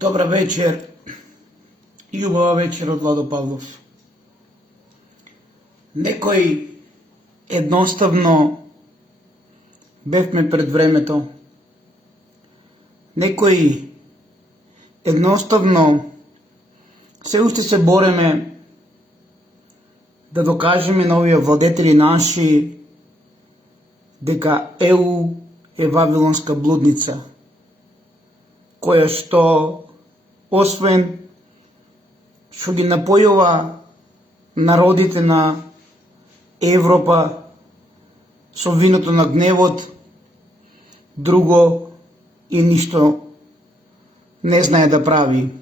Добра вечер и убава вечер од Владо Павлов. Некои едноставно бевме пред времето. Некои едноставно се уште се бореме да докажеме на овие владетели наши дека ЕУ е вавилонска блудница, која што освен што ги напојува народите на Европа со виното на гневот, друго и ништо не знае да прави.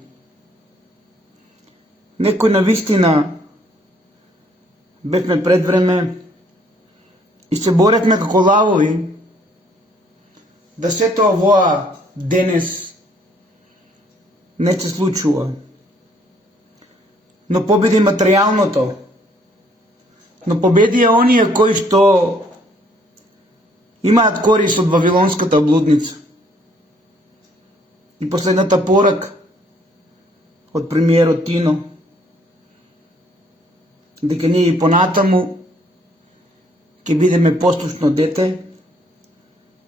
Некој навистина бевме пред време и се боревме како лавови да сето овоа денес не се случува. Но победи материјалното, но победија оние кои што имаат корис од вавилонската блудница. И последната порака од премиерот Тино, дека ние и понатаму ќе бидеме послушно дете,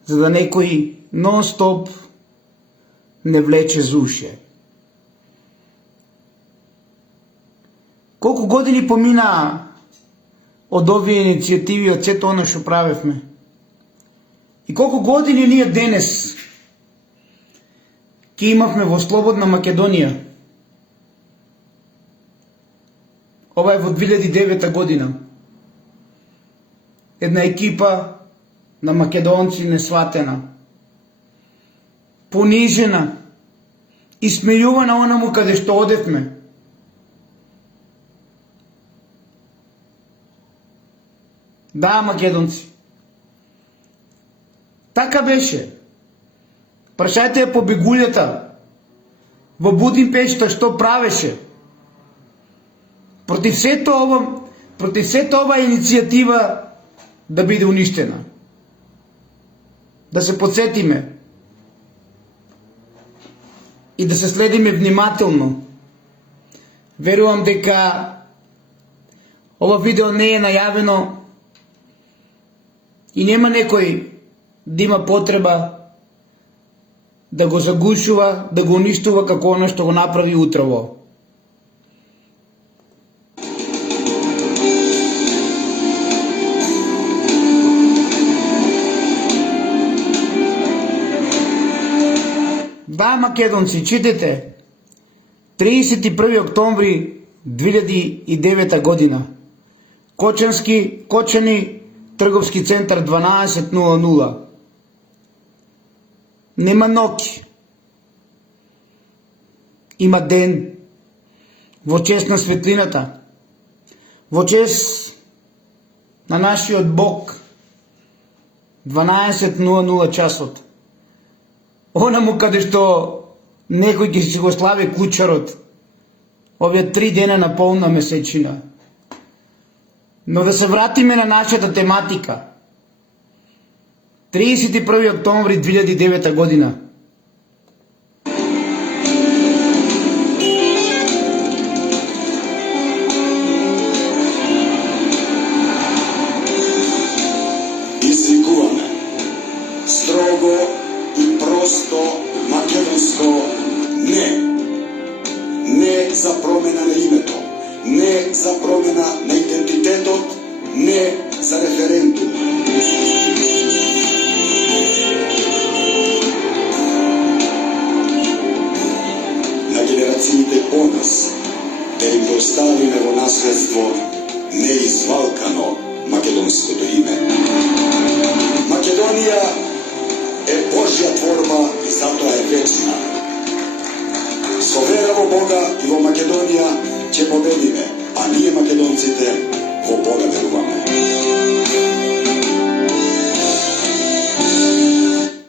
за да некој нон-стоп не влече за уше. Колку години помина од овие иницијативи, од сето оно што правевме? И колку години ние денес ќе имавме во слободна Македонија? Ова е во 2009 година. Една екипа на македонци несватена, понижена, исмејувана онаму каде што одевме. Да, македонци. Така беше. Прашајте ја по бегулјата во Будимпешта што правеше. Против сето ова иницијатива да биде уништена. Да се подсетиме и да се следиме внимателно. Верувам дека ова видео не е најавено и нема некој да има потреба да го загушува, да го уништува како оно што го направи утрово. Да, македонци, читете. 31. октомври 2009 година. Кочани, трговски центар 12:00. Нема ноќ. Има ден. Во чест на светлината. Во чест на нашиот Бог. 12:00 часот. Онаму каде што некој ќе си го слави клучарот овие 3 дена на полна месечина. Но да се вратиме на нашата тематика. 31. октомври 2009 година. Извикуваме строго и просто македонско не. Не за промена на името. Не за промена на идентитетот. Не за референдум. На генерациите по нас да им го оставиме во наследство неизвалкано македонското име. Македонија е Божја творба и затоа е вечна. Со вера во Бога и во Македонија ќе победиме, а ние македонците во Бога веруваме.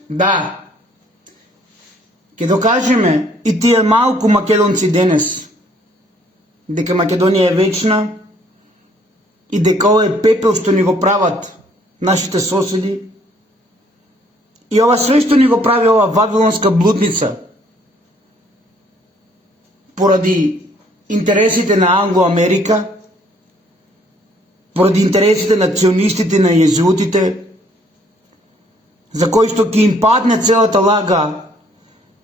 Да, ќе докажеме и тие малку македонци денес дека Македонија е вечна и дека овој пепел што ни го прават нашите соседи и ова све што ни го прави ова вавилонска блудница поради интересите на Англо-Америка, поради интересите на ционистите, на језуитите, за кои што ќе им падне целата лага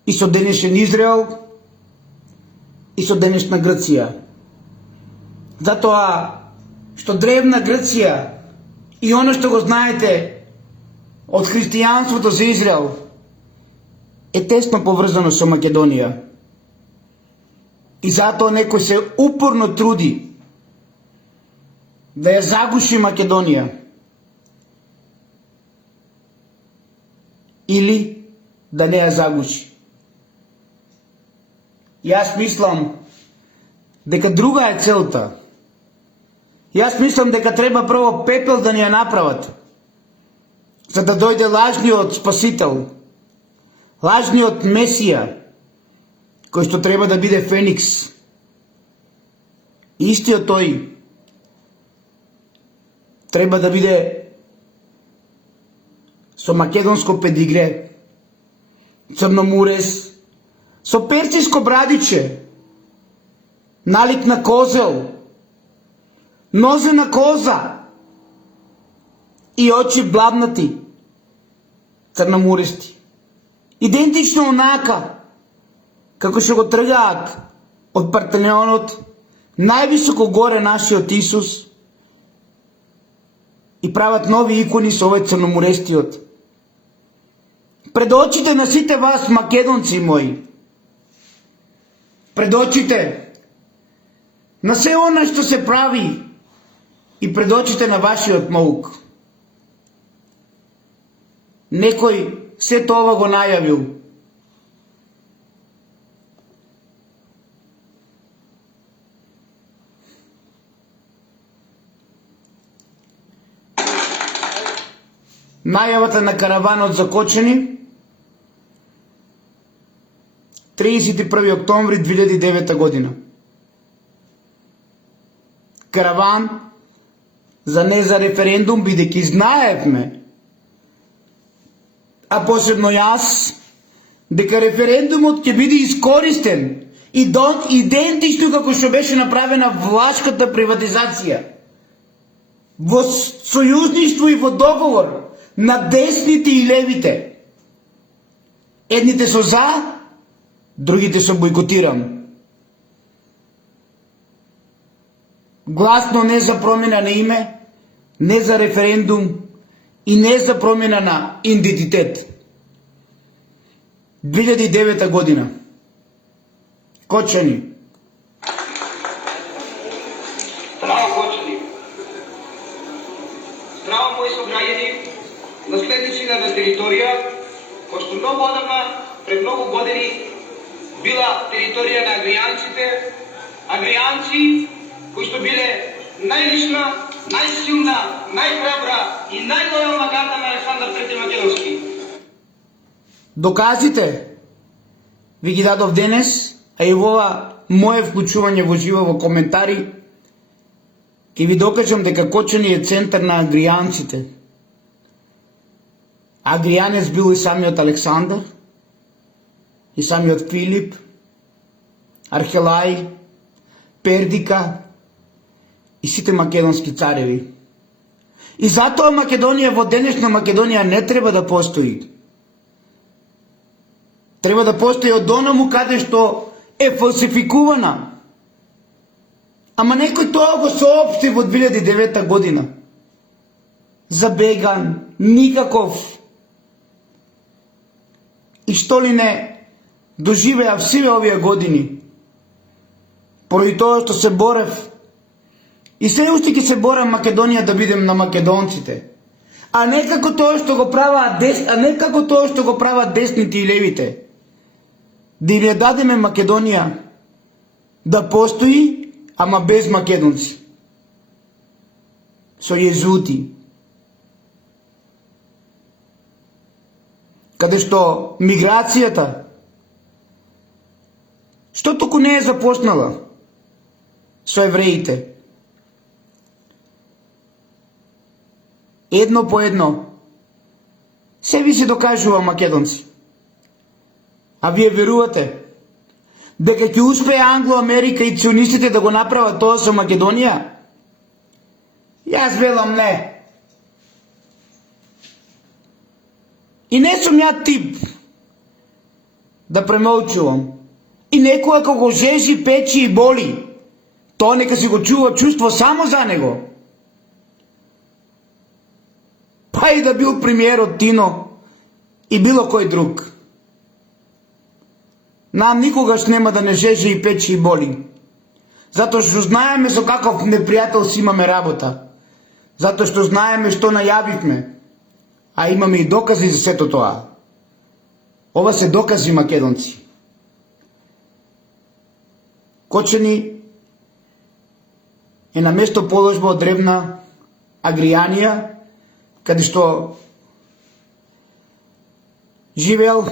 и со денешен Израел, и со денешна Грција. Затоа што древна Грција и оно што го знаете од христијанството за Израел е тесно поврзано со Македонија. И затоа некој се упорно труди да ја загуши Македонија или да не ја загуши. Јас мислам дека друга е целта. Јас мислам дека треба прво пепел да ни ја направат, за да дојде лажниот спасител, лажниот Месија, кој што треба да биде Феникс. Истиот тој треба да биде со македонско педигре, црномурес, со перциско брадиче, налик на козел, нозе на коза и очи блабнати, црномурести. Идентично онака како што го тргаат од Партенонот, највисоко горе нашиот Исус, и прават нови икони со овој црномурестиот. Пред очите на сите вас, македонци мои, пред очите на се она што се прави и пред очите на вашиот маук, некој се тоа го најавил. Најавата на караванот за Кочани 31 октомври 2009 година. Караван за не за референдум, бидејќи знаевме, а посебно јас, дека референдумот ќе биде искористен идентично како што беше направена влашката приватизација, во сојузништво и во договор на десните и левите. Едните со за, другите со бойкотирам. Гласно не за промена на име, не за референдум и не за промена на идентитет. 2009 година. Кочани. Здраво, Кочани. Здраво, мои сограѓани, наследници на територија, која што многу одамна, пред многу години, била територија на агријанци, кои што биле најлична, најсилна, најхрабра и најлојална карта на Александар III Македонски. Доказите ви ги дадов денес, а и во ова мое вклучување во живо во коментари, ќе ви докажам дека Кочани е центар на агријанците. Агријанец бил и самиот Александар, и самиот Филип, Архелај, Пердика и сите македонски цареви. И затоа Македонија во денешна Македонија не треба да постои. Треба да постои од онаму каде што е фалсификувана. Ама некој тоа го соопшти во 2009 година. Забеган, никаков. И што ли не доживеа сиве овие години. Поради тоа што се борев. И се уште ќе се борам Македонија да бидем на македонците. А не како тоа што го прават десните и левите. Да им ја дадеме Македонија да постои, ама без македонци. Со језути. Каде што миграцијата, што току не е започнала со евреите. Едно по едно се ви се докажува македонци. А вие верувате? дека ќе успее Англо-Америка и ционистите да го направат тоа со Македонија? Јас велам не. И не сум ја тип да премолчувам. И некој ако го жежи, печи и боли, тоа нека си го чува чувство само за него. Па и да бил премиерот Тино и било кој друг. Нам никогаш нема да не жеже и печи и боли. Затоа што знаеме со каков непријател си имаме работа. Затоа што знаеме што најавивме. А имаме и докази за сето тоа. Ова се докази, македонци. Кочани е на место положба од древна Агријанија, каде што живеел,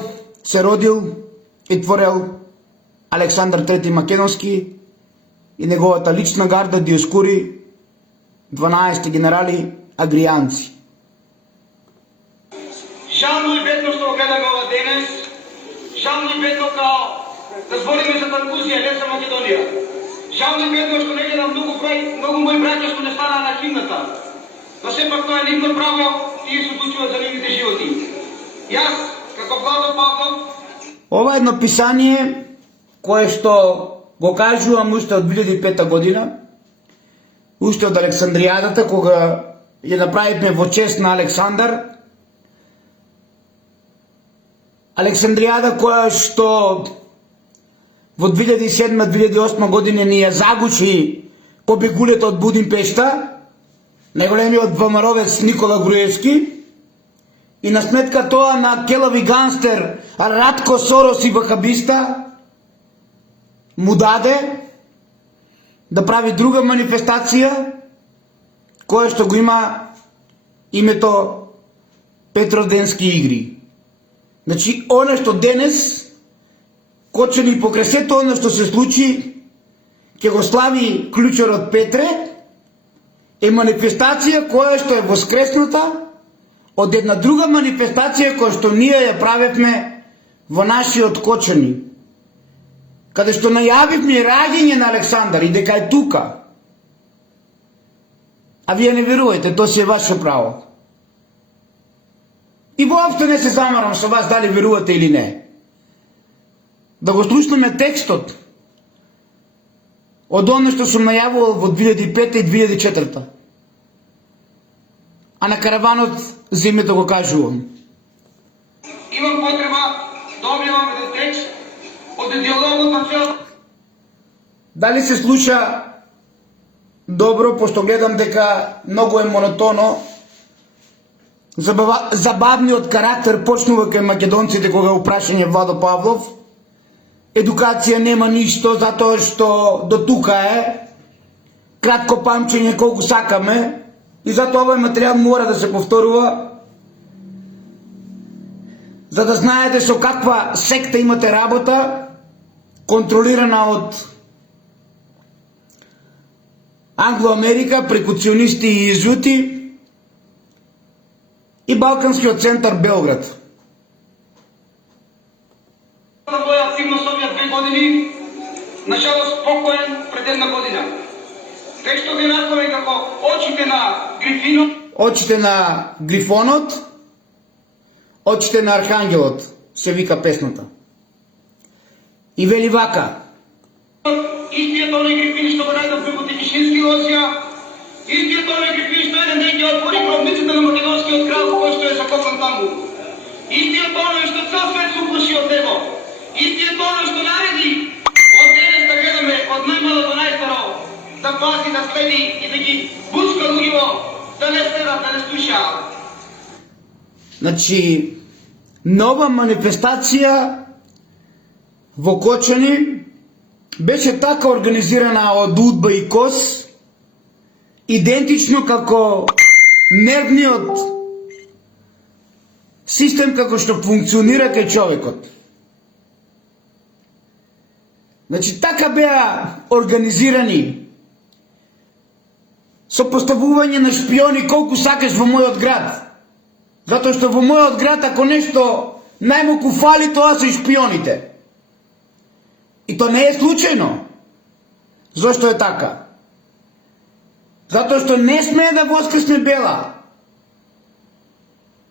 се родил и творел Александар III Македонски и неговата лична гарда Диоскури, 12 генерали агријанци. Жално и бедно што го гледаме ова денес, жално и бедно као да збориме за Таркузија, не за Македонија. Жално и бедно што не гледам многу мои браќа што не станаа на химната. Но сепак тоа е нивно право и се одлучуваат за нивните животи. Јас, како Владо Павлов, Ова е едно писание кое што го кажувам уште од 2005 година, уште од Александријадата, кога ја направивме во чест на Александар. Александријада која што во 2007-2008 година ни ја загучи побегулето од Будимпешта, најголемиот ВМРО-вец Никола Груевски, и на сметка тоа на келови ганстер Радко Сорос и вахабиста му даде да прави друга манифестација која што го има името Петроденски игри. Значи, оно што денес Кочани покрај сето оно што се случи ќе го слави клучарот Петре, е манифестација која што е воскресната од една друга манифестација која што ние ја правевме во нашиот Кочани, каде што најавивме раѓање на Александар и дека е тука. А вие не верувате, тоа си е ваше право. И воопшто не се замарам со вас дали верувате или не. Да го слушнеме текстот од оно што сум најавувал во 2005 и 2004. А на караванот за името го кажувам. имам потреба да објавам еден текст од диалогот на цел. Дали се слуша добро, пошто гледам дека многу е монотоно. Забавниот карактер почнува кај македонците кога упрашање Владо Павлов. Едукација нема ништо, затоа што до тука е. Кратко памчење колку сакаме. И затоа овој материјал мора да се повторува. За да знаете со каква секта имате работа, контролирана од Англо-Америка, преку ционисти и изути, и Балканскиот центар Белград. За моја активност овие 2 години, нажалост спокоен пред една година. Текстот е насловен како очите на Грифинот. Очите на Грифонот, очите на Архангелот, се вика песната. И вели вака. Истиот оној Грифин што го најдов преку Текишински лозија, истиот оној Грифин што еден ден ќе отвори гробницата на македонскиот крал кој што е закопан таму. Истиот оној што цел свет се уплаши од него. Истиот оној што нареди од денес да гледаме од најмало до најстаро, да пази, да следи и да ги буска луѓето, да не следат, да не слушаат. Значи, нова манифестација во Кочани беше така организирана од УДБА и КОС, идентично како нервниот систем како што функционира кај човекот. Значи, така беа организирани со поставување на шпиони колку сакаш во мојот град. Затоа што во мојот град ако нешто најмалку фали, тоа се шпионите. И то не е случајно. Зошто е така? Затоа што не смее да воскресне Бела.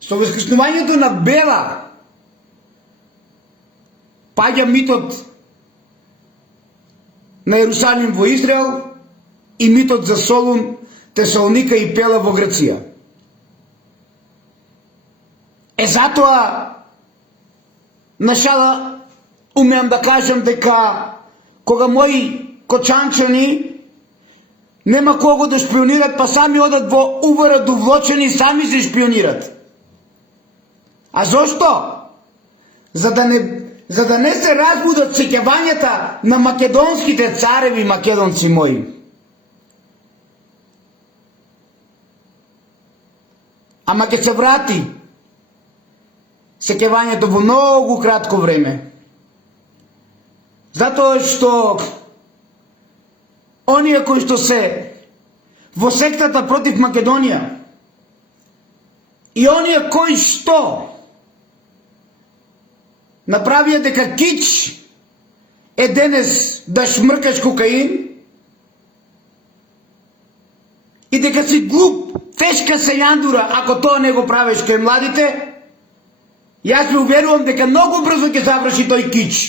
Со воскреснувањето на Бела паѓа митот на Јерусалим во Израел и митот за Солун, Тесалоника и Пела во Грција. Затоа на шала умеам да кажам дека кога мои кочанчани нема кого да шпионират, па сами одат во увара довлочени и сами се шпионират. А зошто? За да не се разбудат сеќавањата на македонските цареви, македонци мои. Ама ќе се врати сеќавањето во многу кратко време. Затоа што оние кои што се во сектата против Македонија и оние кои што направија дека кич е денес да шмркаш кокаин и дека си глуп, тешка сејандура ако тоа не го правиш кај младите, јас ви уверувам дека многу брзо ќе заврши тој кич.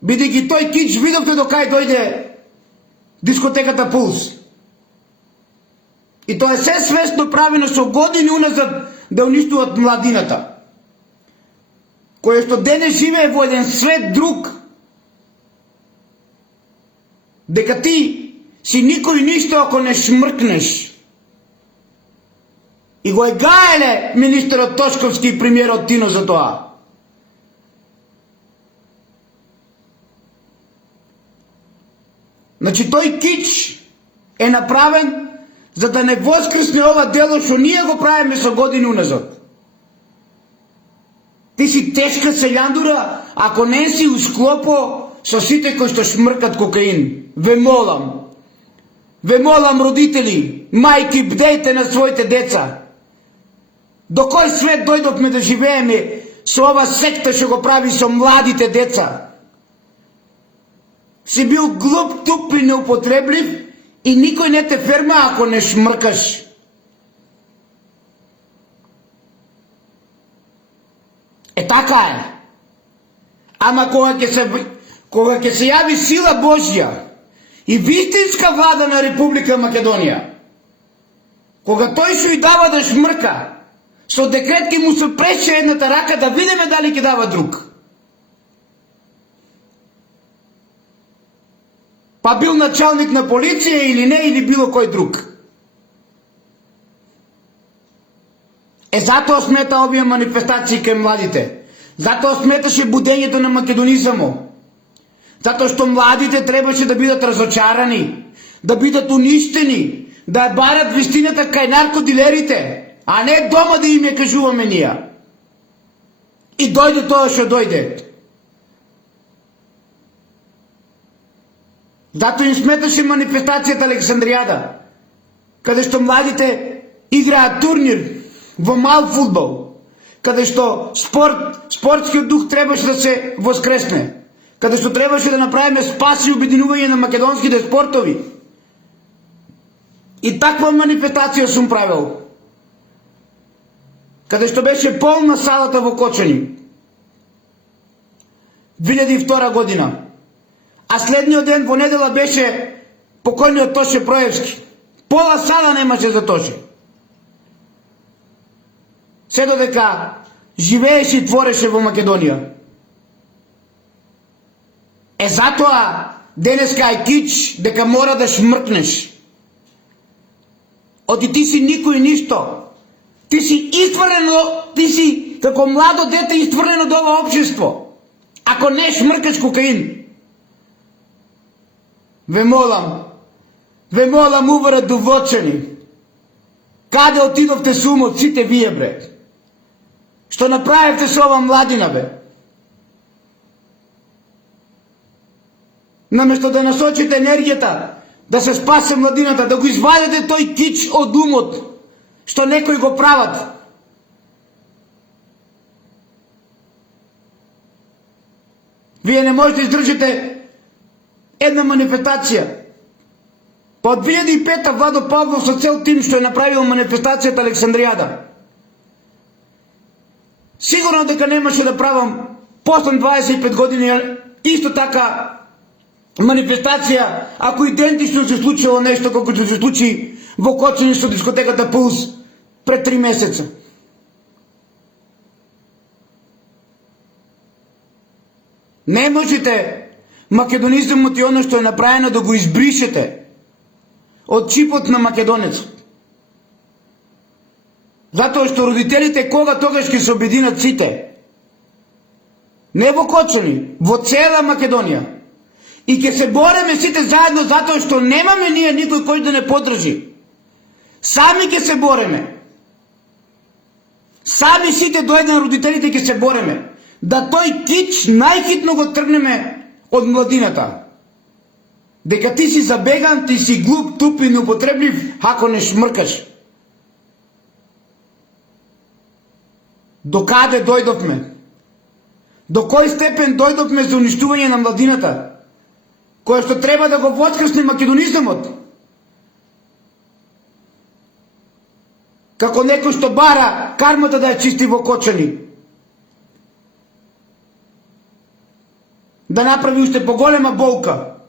Бидејќи тој кич видовте до кај дојде дискотеката Пулс. И тоа е се свесно правено со години уназад да уништуват младината, која што денес живее во еден свет друг, дека ти си никој ништо ако не шмркнеш. И го е гаеле министерот Тошковски и премиерот Тино за тоа. Значи тој кич е направен за да не воскресне ова дело што ние го правиме со години уназад. Ти си тешка сејандура ако не си у склопо со сите кои што шмркат кокаин. Ве молам родители, мајки, бдејте на своите деца. До кој свет дојдовме да живееме со ова секта што го прави со младите деца? Си бил глуп, туп и неупотреблив и никој не те ферма ако не шмркаш. Така е. Ама кога ќе се јави сила Божја и вистинска влада на Република Македонија, кога тој што и дава да шмрка, со декрет ќе му се преше едната рака да видиме дали ќе дава друг. Па бил началник на полиција или не, или било кој друг. Затоа смета овие манифестации кај младите. Затоа сметаше будењето на македонизамот. Затоа што младите требаше да бидат разочарани, да бидат уништени, да барат вистината кај наркодилерите, а не дома да им ја кажуваме ние. И дојде тоа што дојде. Затоа им сметаше манифестацијата Александријада, каде што младите играат турнир во мал фудбал, каде што спортскиот дух требаше да се воскресне, каде што требаше да направиме спас и обединување на македонските спортови. И таква манифестација сум правил, каде што беше полна салата во Кочани 2002 година. А следниот ден во недела беше покојниот Тоше Проевски. Пола сала немаше за Тоше. Се додека живееше и твореше во Македонија. Затоа денеска е кич дека мора да шмркнеш. Оти ти си никој ништо. Ти си истврнен, ти си како младо дете истврнен од ова општество. Ако не шмркаш кокаин. Ве молам увара довочени. Каде отидовте сумот сите вие, бре? Што направивте со ова младина, бе? Наместо да насочите енергијата, да се спасе младината, да го извадите тој кич од умот, што некои го прават. Вие не можете да издржите една манифестација. Па од 2005 Владо Павлов со цел тим што е направил манифестацијата Александријада. Сигурно дека немаше да правам после 25 години исто така манифестација, ако идентично се случило нешто како што се случи во Кочани со дискотеката Пулс пред 3 месеца. Не можете македонизмот и оно што е направено да го избришете од чипот на македонецот. Затоа што родителите кога тогаш ќе се обединат сите. Не во Кочани, во цела Македонија. И ќе се бореме сите заедно затоа што немаме ние никој кој да не поддржи. Сами ќе се бореме. Сами сите до еден родителите ќе се бореме. Да тој кич најхитно го тргнеме од младината. Дека ти си забеган, ти си глуп, туп и неупотреблив, ако не шмркаш. До каде дојдовме? До кој степен дојдовме за уништување на младината, која што треба да го воскресне македонизмот? Како некој што бара кармата да ја чисти во Кочани. Да направи уште поголема болка.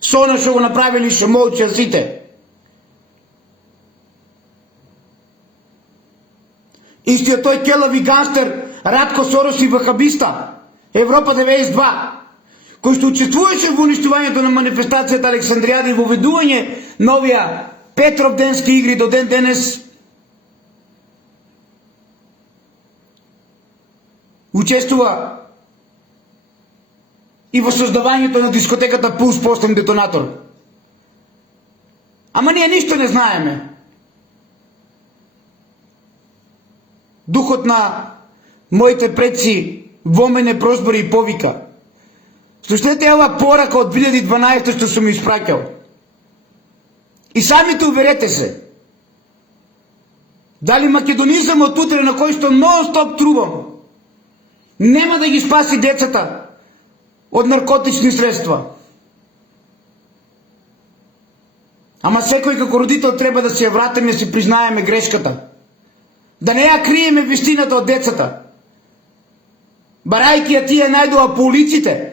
Со оно што го направили што молчеа сите. Истиот тој келави гангстер Радко Сорос и вахабиста Европа 92, кој што учествуваше во уништувањето на манифестацијата Александријада и во воведување на овие Петровденски игри до ден денес, учествува и во создавањето на дискотеката Пулс Постен детонатор. Ама ние ништо не знаеме. Духот на моите предци во мене прозбори и повика. Слушнете ова порака од 2012 што сум испраќал. И самите уверете се. Дали македонизмот утре на кој што нон-стоп трубам нема да ги спаси децата од наркотични средства. Ама секој како родител треба да се ја вратиме и да си признаеме грешката. Да не ја криеме вистината од децата. Барајќи ја тие најдува по улиците.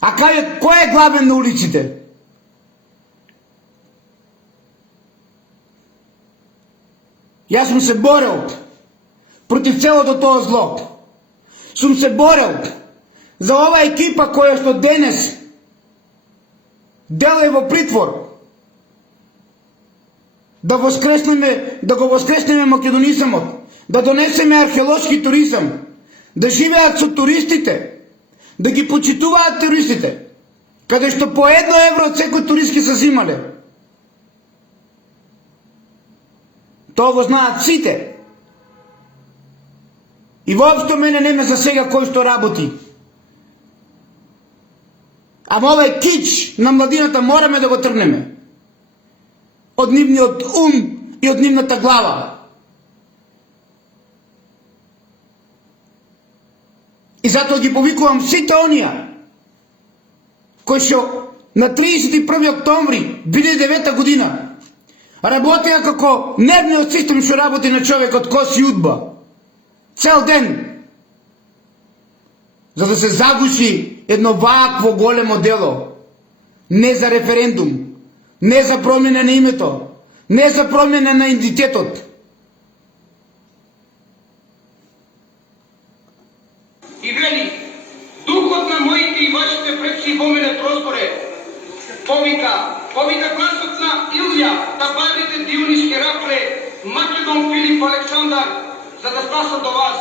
А кој е главен на улиците? Јас сум се борел против целото тоа зло. Сум се борел за ова екипа која што денес деле во притвор. Да го воскреснеме македонизмот, да донесеме археолошки туризам, да живеат со туристите, да ги почитуваат туристите, каде што по 1 евро од секој турист ќе се зимале. Тоа го знаат сите. И воопшто мене не ме засега кој што работи. Ама овој кич на младината мораме да го тргнеме. Од нивниот ум и од нивната глава. И затоа ги повикувам сите онија кои што на 31. октомври 2009 година работеа како нервниот систем што работи на човекот кос и удба. Цел ден. За да се загуши едно вакво големо дело. Не за референдум. Не за промена на името. Не за промена на идентитетот. И вели, духот на моите и вашите предци во мене прозборе, повика гласот на Илја, табарите Дионис Херакле, Македон Филип Александар, за да стасат до вас.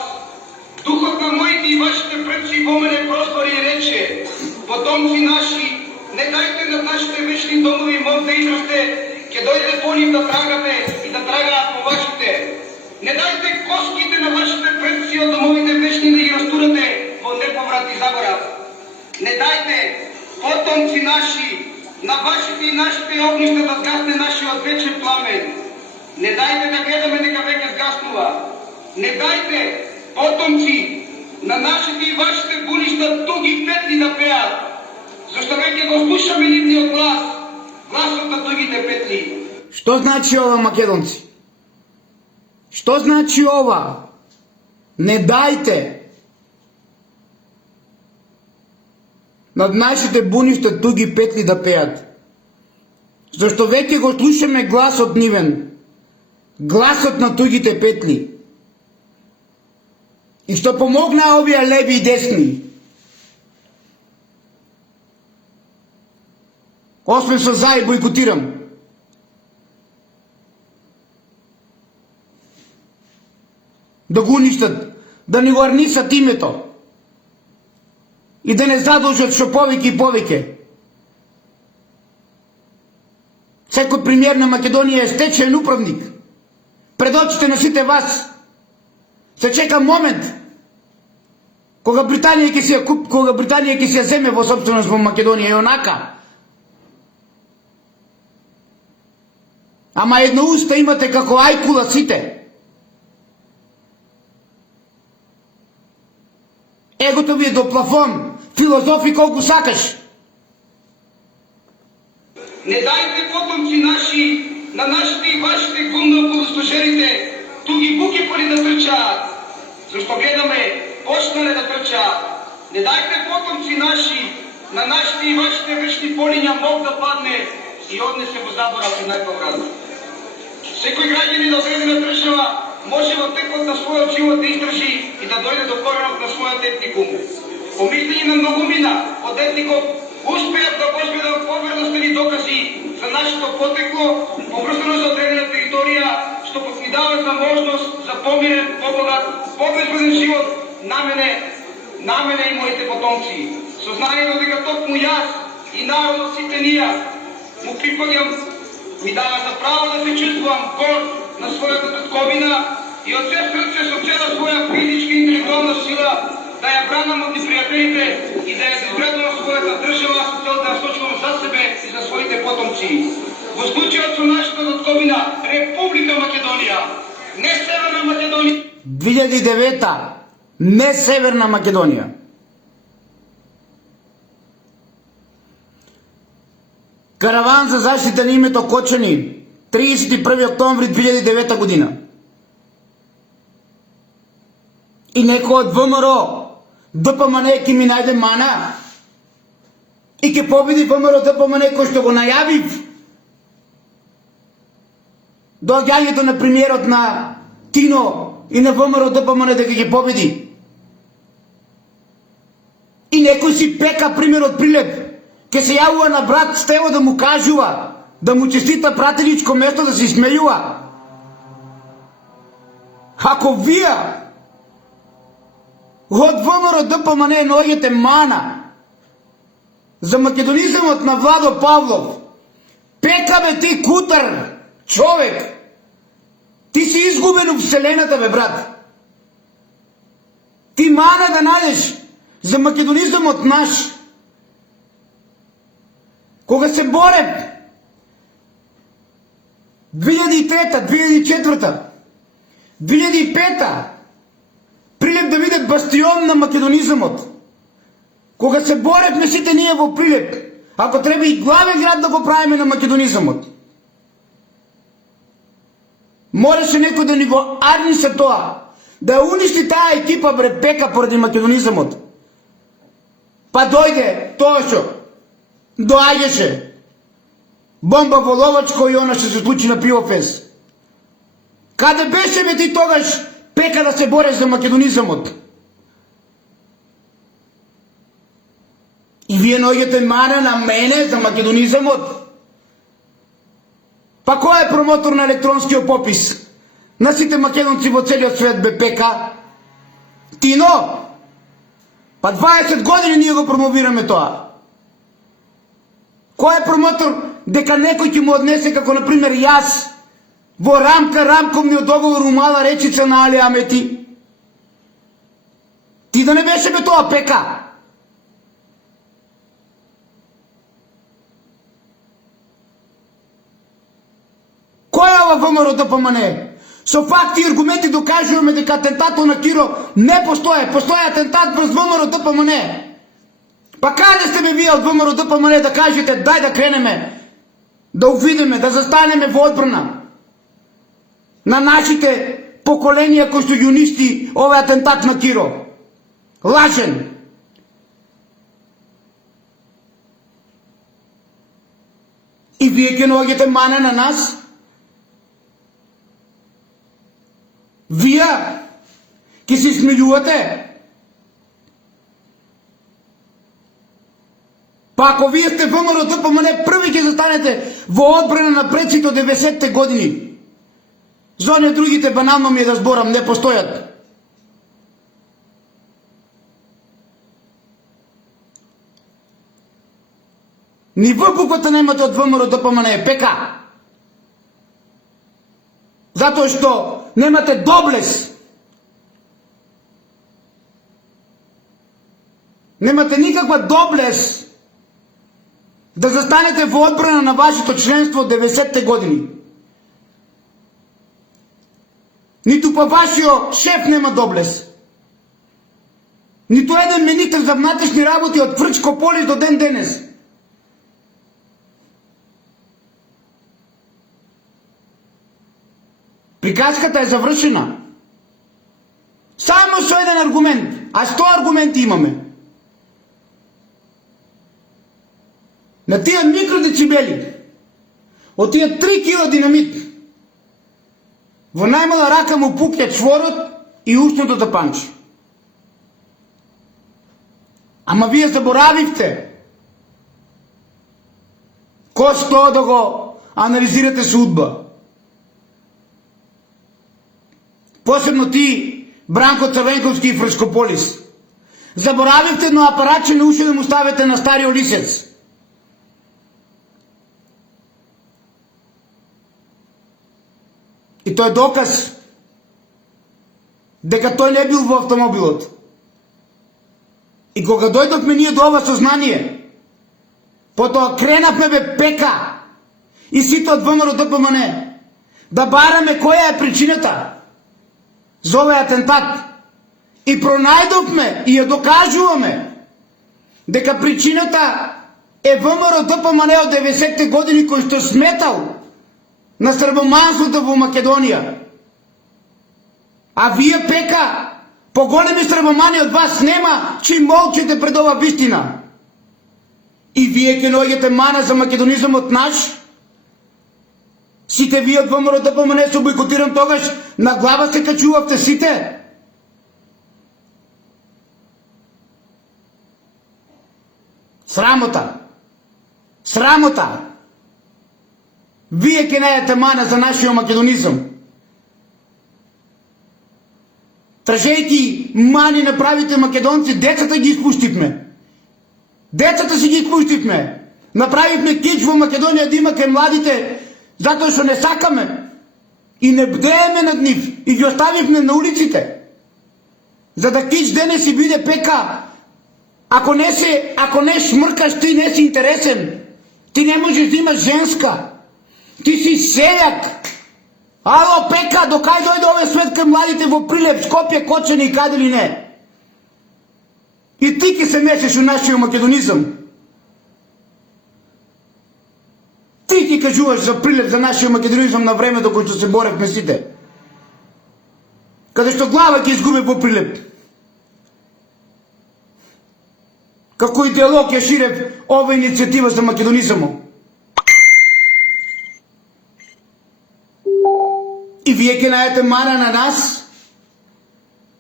Духот на моите и вашите предци во мене прозбори и рече, потомци наши, не дайте на нашите вечни домови мог да играте, ќе дојде по нив да трагате и да трагаат по вашите. Не дайте коските на вашите предци од домовите вечни да ги растурате во неповрат и заборав. Не дайте, потомци наши, на вашите и нашите огништа да згасне нашиот вечен пламен. Не дайте да гледаме дека веќе згаснува. Не дайте, потомци, на нашите и вашите буништа туги петли да пеат, зашто веќе го слушаме нивниот глас, гласот на тугите петли. Што значи ова, македонци? Што значи ова? Не дајте над нашите буништа туги петли да пеат. Зашто веќе го слушаме гласот нивен, гласот на тугите петли. И што помогнаа овие леви и десни. Освен со за и бойкотирам. Да го уништат, да ни го арнисат името и да не задолжат што повеќе и повеќе. Секој премиер на Македонија е стечаен управник. Пред очите на сите вас се чека момент кога Британија ќе се ја земе во собственост во Македонија и онака. Ама едно уста имате како ајкула сите. Егото ви е до плафон, филозофи колку сакаш. Не дајте потомци наши, на нашите и вашите гумно околостожерите, туги буки поли да трчаат, зашто гледаме, почнале да трчаат. Не дајте потомци наши, на нашите и вашите вечни полиња мог да падне и однесе во заборав и најповратно. Секој граѓанин на одредена држава може во текот на својот живот да издржи и да дојде до коренот на својот етникум. По мислење на многумина од етников успеат да обезбедат поверностни докази за нашето потекло, поврзано за одредена територија, што пак ни дават возможност за помирен, побогат, побезбеден живот на мене и моите потомци. Сознанието дека токму јас и народот сите ние му припаѓам ми дава за право да се чувствувам горд на својата татковина и од се срце со цела своја физичка и интелектуална сила да ја бранам од непријателите и да ја изградувам својата држава со цел да ја сочувам за себе и за своите потомци. Во случајот со нашата татковина Република Македонија, не Северна Македонија. 2009 не Северна Македонија. Караван за заштита на името Кочани, 31 октомври 2009 година. И некој од ВМРО, ДПМН ќе ми најде мана и ќе победи ВМРО ДПМН кој што го најавив доаѓањето на премиерот на Тино и на ВМРО ДПМН дека ќе победи. И некој си пека пример од Прилеп, ќе се јавува на брат Стево да му кажува, да му честита пратеничко место, да се смејува. Ако вие од ВМРО ДПМН наоѓате мана за македонизмот на Владо Павлов, пекаме ти кутар, човек, ти си изгубен у вселената, бе, брат. Ти мана да најдеш за македонизмот наш. Кога се борев 2003, 2004, 2005, Прилеп да биде бастион на македонизмот. Кога се боревме сите ние во Прилеп, ако треба и главен град да го правиме на македонизмот. Мораше некој да ни го арниса тоа, да уништи таа екипа, бре, пека поради македонизмот. Па дојде тоа што доаѓаше бомба во Ловачко и она што се случи на Пивофес. Каде беше, бе, ти тогаш пека да се бореш за македонизмот? И вие наоѓате мана на мене за македонизмот? Па кој е промотор на електронскиот попис на сите македонци во целиот свет, бе, пека? Тино? Па 20 години ние го промовираме тоа. Кој е промотор дека некој ќе му однесе, како например јас, во рамковниот договор у Мала Речица на Али Амети? Ти да не беше, бе, тоа, пека? Кој е ова ВМРО ДПМН? Со факти и аргументи докажуваме дека атентатот на Киро не постои. Постои атентат врз ВМРО ДПМН. Па каде сте вие од ВМРО ДПМН да кажете дај да кренеме, да увидиме, да застанеме во одбрана на нашите поколенија кои што ги уништи овој атентат на Киро? Лажен. И вие ќе наоѓате мане на нас? Вие ќе се смилувате? Па ако вие сте ВМРО ДПМН, први ќе застанете во одбрана на предците од 90-те години. За оние другите банално ми е да зборам, не постојат. Ни буквата немате од ВМРО ДПМН е ПК. Затоа што немате доблес. Немате никаква доблес да застанете во одбрана на вашето членство од 90-те години. Ниту па вашиот шеф нема доблес. Ниту еден министер за внатрешни работи од Фрчко Полис до ден денес. Приказката е завршена. Само со еден аргумент, а 100 аргументи имаме. На тие микродецибели, од тие 3 кила динамит, во најмала рака му пукне чворот и устното да панчи. Ама вие заборавивте кој што да го анализирате судба. Посебно ти, Бранко Црвенковски и Фрчко Полис. Заборавивте едно апаратче на уши да му ставите на Стариот Лисец. И тој е доказ дека тој не бил во автомобилот. И кога дојдовме ние до ова сознание, потоа кренавме бе ПК и сите од ВМРО ДПМН да бараме која е причината за овој атентат. И пронајдовме и ја докажуваме дека причината е ВМРО ДПМН од 90-те години кој што сметал на србоманството во Македонија. А вие ПК, поголеми србомани од вас нема, чим молчите пред ова вистина. И вие ќе наоѓате мана за македонизмот наш? Сите вие од ВМРО ДПМН се бойкотиран тогаш, на глава се качувавте сите. Срамота. Срамота. Вие ќе најдете мана за нашиот македонизам. Тражејќи мани направите македонци, децата ги испуштивме. Децата си ги испуштивме. Направивме кич во Македонија да има кај младите, затоа што не сакаме и не бдееме над нив и ги оставивме на улиците. За да кич денес си биде ПК. Ако не шмркаш, ти не си интересен. Ти не можеш да имаш женска. Ти си селјак. Ало, ПК, до кај дојде овој свет кај младите во Прилеп, Скопје, Кочани и каде ли не? И ти ке се мешеш у нашиот македонизам. Ти ке кажуваш за Прилеп, за нашиот македонизам на времето кој што се боревме сите. Каде што глава ќе изгуби во Прилеп. Како идеолог ја ширев ова иницијатива за македонизамот. И вие ќе најдете мана на нас?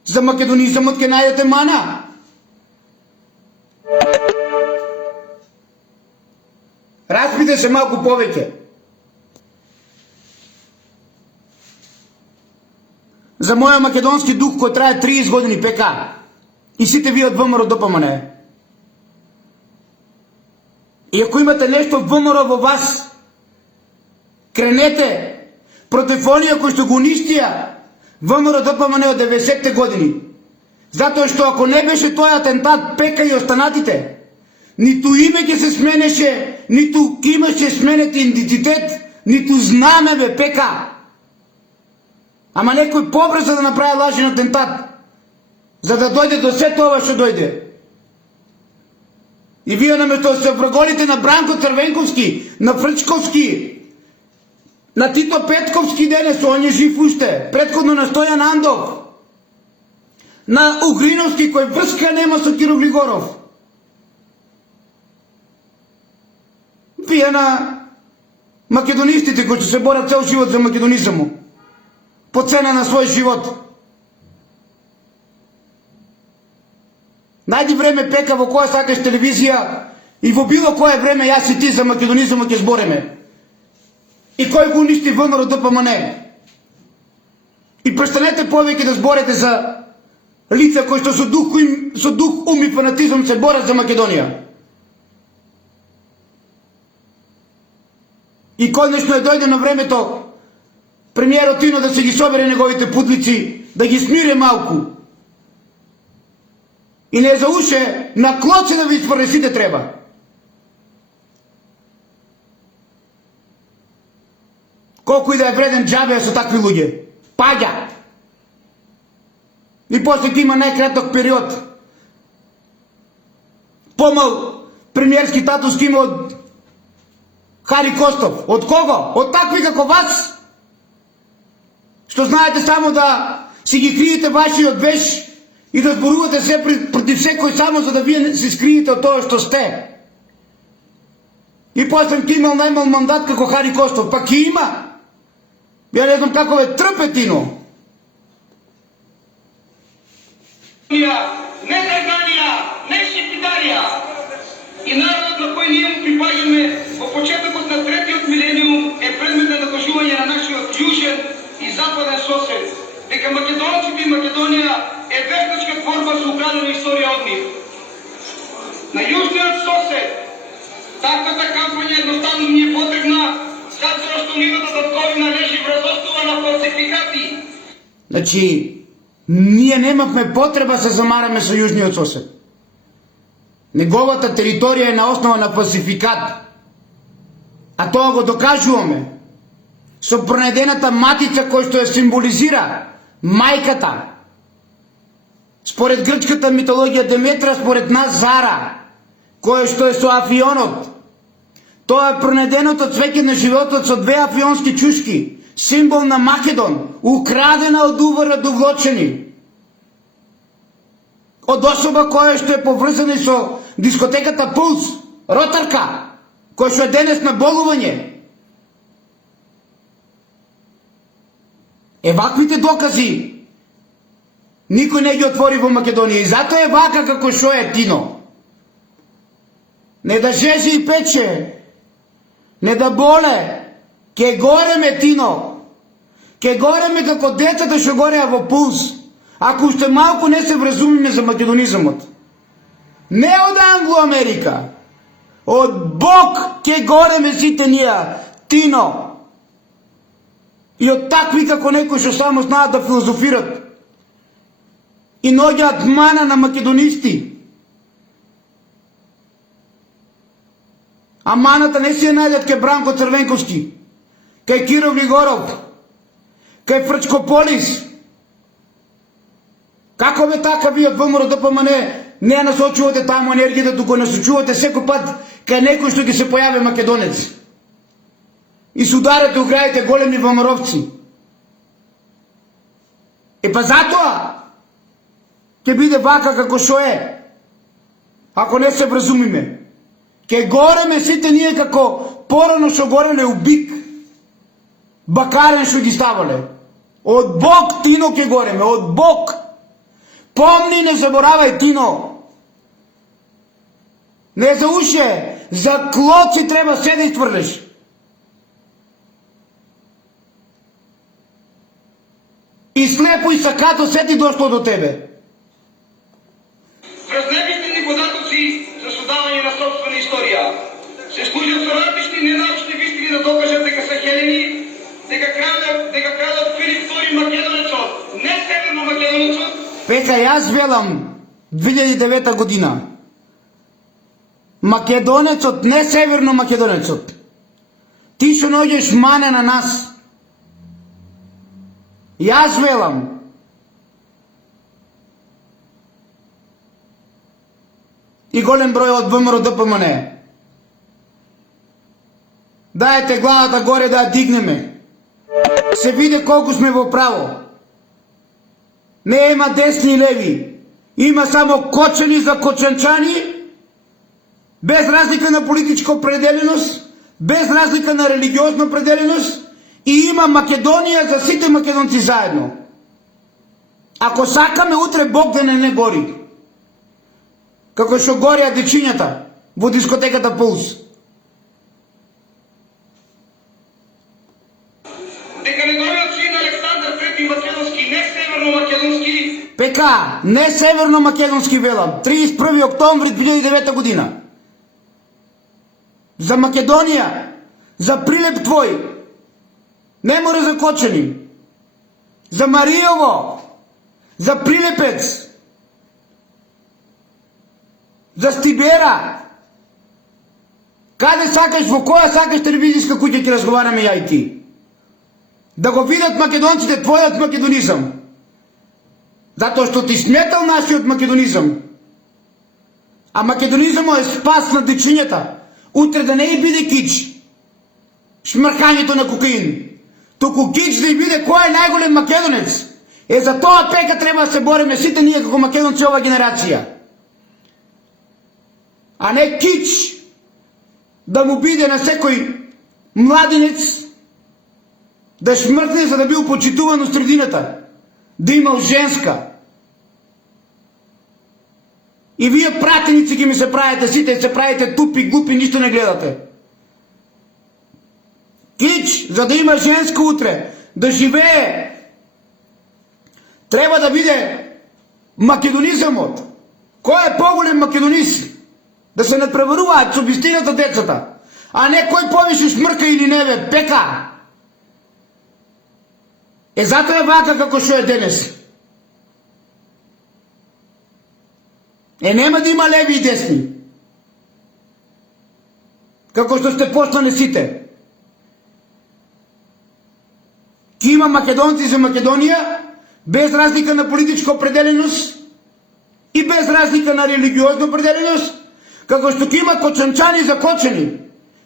За македонизамот ќе најдете мана? Распите се малку повеќе. За мојот македонски дух кој трае 30 години ПК. И сите вие од ВМРО ДПМН. И ако имате нешто ВМРО во вас, кренете против оние кои што го уништија ВМРО ДПМН од 90-те години. Затоа што ако не беше тој атентат, ПК и останатите, ниту име ќе се сменеше, ниту имаше сменет идентитет, ниту знаме бе ПК. Ама некој побрза да направи лажен атентат, за да дојде до сето ова што дојде. И вие наместо да се враголите на Бранко Црвенковски, на Фрчковски, на Тито Петковски денес, он е жив уште, предходно на Стојан Андов, на Угриновски, кој врска нема со Киро Глигоров. Вие на македонистите кои се борат цел живот за македонизму, по цена на свој живот. Најди време, Пека, во која сакаш телевизија и во било кое време јас и ти за македонизмот ќе збориме. И кој го уништи ВМРО ДПМН. И престанете повеќе да зборите за лица кои што со дух, ум и фанатизам се борат за Македонија. И конечно е дојде на времето премиерот Тино да се ги собере неговите путлици, да ги смире малку. И не за уше на клоци да ви изфрли сите треба. Колку и да е вреден џабе со такви луѓе. Паѓа. И после ќе има најкраток период. Помал премиерски татус ќе има од Хари Костов. Од кого? Од такви како вас. Што знаете само да си ги криете вашиот веш и да зборувате се против секој само за да вие се скриете од тоа што сте. И после ќе имал најмал мандат како Хари Костов. Па ќе има. Ја не знам како е трпе Тино. Не Дрганија, не Шипидарија. И народот на кој ние му припаѓаме во почетокот на третиот милениум е предмет на докажување на нашиот јужен и западен сосед, дека македонците и Македонија е вештачка творба со украдена историја од нив. На јужниот сосед таквата кампања едноставно ни е потребна, затоа што нивната татковина лежи врз основа на фалсификати. Значи, ние немавме потреба се замараме со јужниот сосед. Неговата територија е на основа на фалсификат. А тоа го докажуваме со пронедената матица која што ја символизира мајката. Според грчката митологија Деметра, според нас Зара, која што е со афионот. Тоа е пронеденото цвеќе на животот со две афионски чушки, символ на Македон, украдена од Увара довлочени. Од особа која што е поврзана со дискотеката Пулс, ротарка, која што е денес на болување. Ваквите докази никој не ги отвори во Македонија и затоа е вака како што е Тино. Не да жеже и пече, не да боле, ке гореме Тино, ке гореме како децата што гореа во Пулс, ако уште малку не се вразумиме за македонизмот. Не од Англо-Америка, од Бог ке гореме сите ние, Тино. И од такви како некои што само знаат да филозофират и наоѓаат мана на македонисти. А маната не си ја најдат кај Бранко Црвенковски, кај Киро Глигоров, кај Фрчкополис. Како бе така ви од ВМРО ДПМН не насочувате таму енергијата, туку насочувате секој пат кај некој што ќе се појави македонец. И се ударате, уграите големи ВМРО-вци. Па затоа ќе биде вака како што е. Ако не се вразумиме, ќе гореме сите ние како порано што гореле у бик, бакарен што ги ставале. Од Бог, Тино, ќе гореме, од Бог. Помни, не заборавај, Тино. Не за уше, за клоци треба се да изтврлиш. И слепо и сакато се ти дошло до тебе. Врз небесни податоци за создавање на собствена историја се служат со различни ненаучни вистини да докажат дека се хелени, дека кралот Филип II Македонецот, не Северно Македонецот. Пека, јас велам 2009 година. Македонецот, не Северно Македонецот. Ти што наоѓаш мане на нас. Јас велам, и голем број од ВМРО ДПМН, дајте главата горе да ја дигнеме. Се види колку сме во право. Не има десни и леви. Има само кочени за коченчани, без разлика на политичка определеност, без разлика на религиозна определеност, и има Македонија за сите македонци заедно. Ако сакаме утре Бог да не гори, како што горија дечињата во дискотеката Пулс. Дека не горят син Александар Трети македонски, не северно македонски. ПК, не северно македонски велам, 31 октомври 2009 година. За Македонија, за Прилеп твој, не мора за Кочани, за Маријово, за Прилепец, за Стибера. Каде сакаш, во која сакаш телевизиска куќа ќе разговараме ја и ти? Да го видат македонците твојот македонизам. Затоа што ти сметал нашиот македонизам. А македонизмот е спас на дечињата. Утре да не и биде кич шмркањето на кокаин, туку кич да и биде кој е најголем македонец. За тоа ПК треба да се бориме сите ние како македонци ова генерација. А не кич да му биде на секој младенец да шмркне за да бил почитуван у средината, да имал женска. И вие пратеници ги ми се правите сите, се правите тупи, глупи, ништо не гледате. Кич, за да има женска утре, да живее, треба да биде македонизамот. Кој е поголем македонист? Да се не преваруваат со вистината децата, а не кој повише шмрка или не бе, ПК. Затоа е вака како што е денес. Нема да има леви и десни. Како што сте послани сите. Ки има македонци за Македонија, без разлика на политичка определеност и без разлика на религиозна определеност, како што ки има кочанчани за кочани,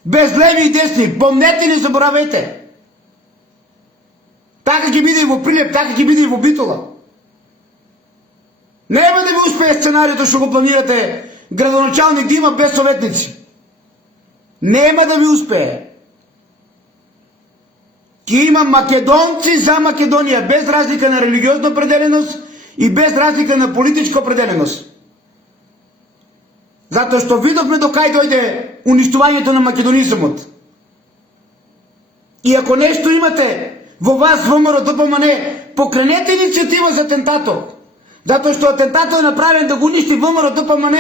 без леви и десни. Помнете, не заборавете. Така ќе биде и во Прилеп, така ќе биде и во Битола. Нема да ви успее сценарието што го планирате градоначалник да има без советници. Нема да ви успее. Ќе има македонци за Македонија, без разлика на религиозна определеност и без разлика на политичка определеност. Затоа што видовме до кај дојде уништувањето на македонизмот. И ако нешто имате во вас, ВМРО ДПМН, покренете иницијатива за атентатот. Затоа што атентатот е направен да го уништи ВМРО ДПМН.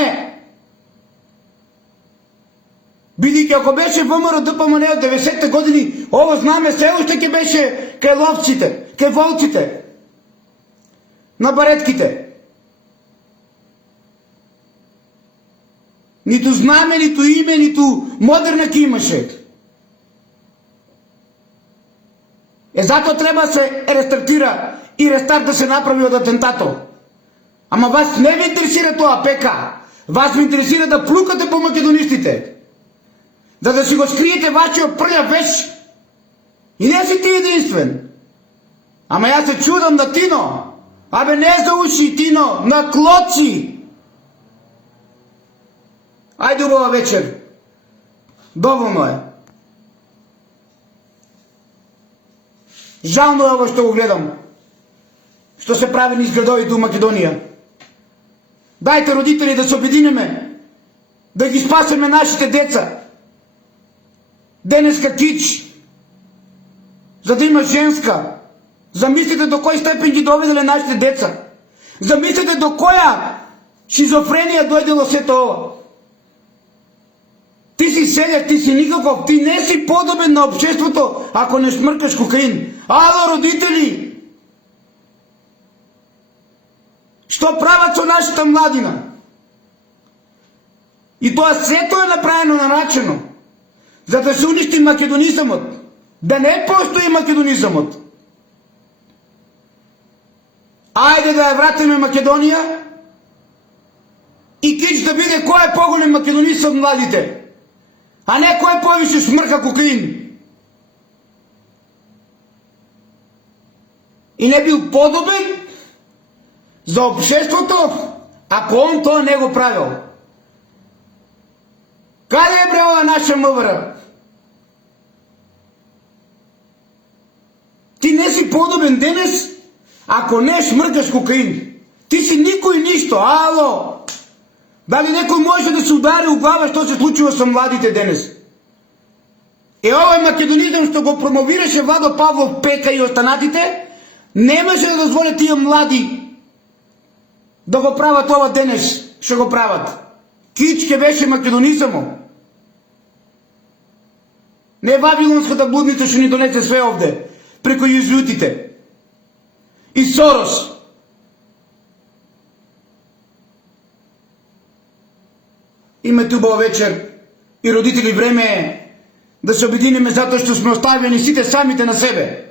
Бидејќи ако беше ВМРО ДПМН од 90-те години, ово знаме се уште ќе беше кај ловците, кај волците, на баретките. Ниту знаме, ниту име, ниту модерна ки имаше. Затоа треба да се рестартира и рестарт да се направи од атентатот. Ама вас не ви интересира тоа, ПК. Вас ви интересира да плукате по македонистите. Да си го скриете вашиот прљав веш. И не си ти единствен. Ама јас се чудам на Тино. Абе не за уши, Тино, на клоци. Ајде, убава вечер. Доволно е. Жално е ово што го гледам. Што се прави низ градовите у Македонија. Дајте, родители, да се обединеме, да ги спасеме нашите деца. Денеска кич, за да има женска. Замислите до кој степен ги доведеле нашите деца. Замислите до која шизофренија дојдело сето ова. Ти си селјак, ти си никаков, ти не си подобен на општеството ако не шмркаш кокаин. Ало, родители! Што прават со нашата младина? И тоа сето е направено нарачено, за да се уништи македонизмот, да не постои македонизмот. ајде да ја вратиме Македонија и кич да биде кој е поголем македонист од младите, а не кој повише смрка кокаин. И не бил подобен за општеството ако он тоа не го правил. Каде е бре ова наша МВР? Ти не си подобен денес ако не шмркаш кокаин. Ти си никој ништо. Ало! Дали некој може да се удари у глава што се случува со младите денес? Овој македонизам што го промовираше Владо Павлов Пека и останатите, немаше да дозволи тие млади да го прават ова денес што го прават. Кичке беше македонизамо. Не вавилонската блудница што ни донесе све овде, преку језуитите и Сорос. Имате убава вечер и родители, време е да се обединиме затоа што сме оставени сите самите на себе.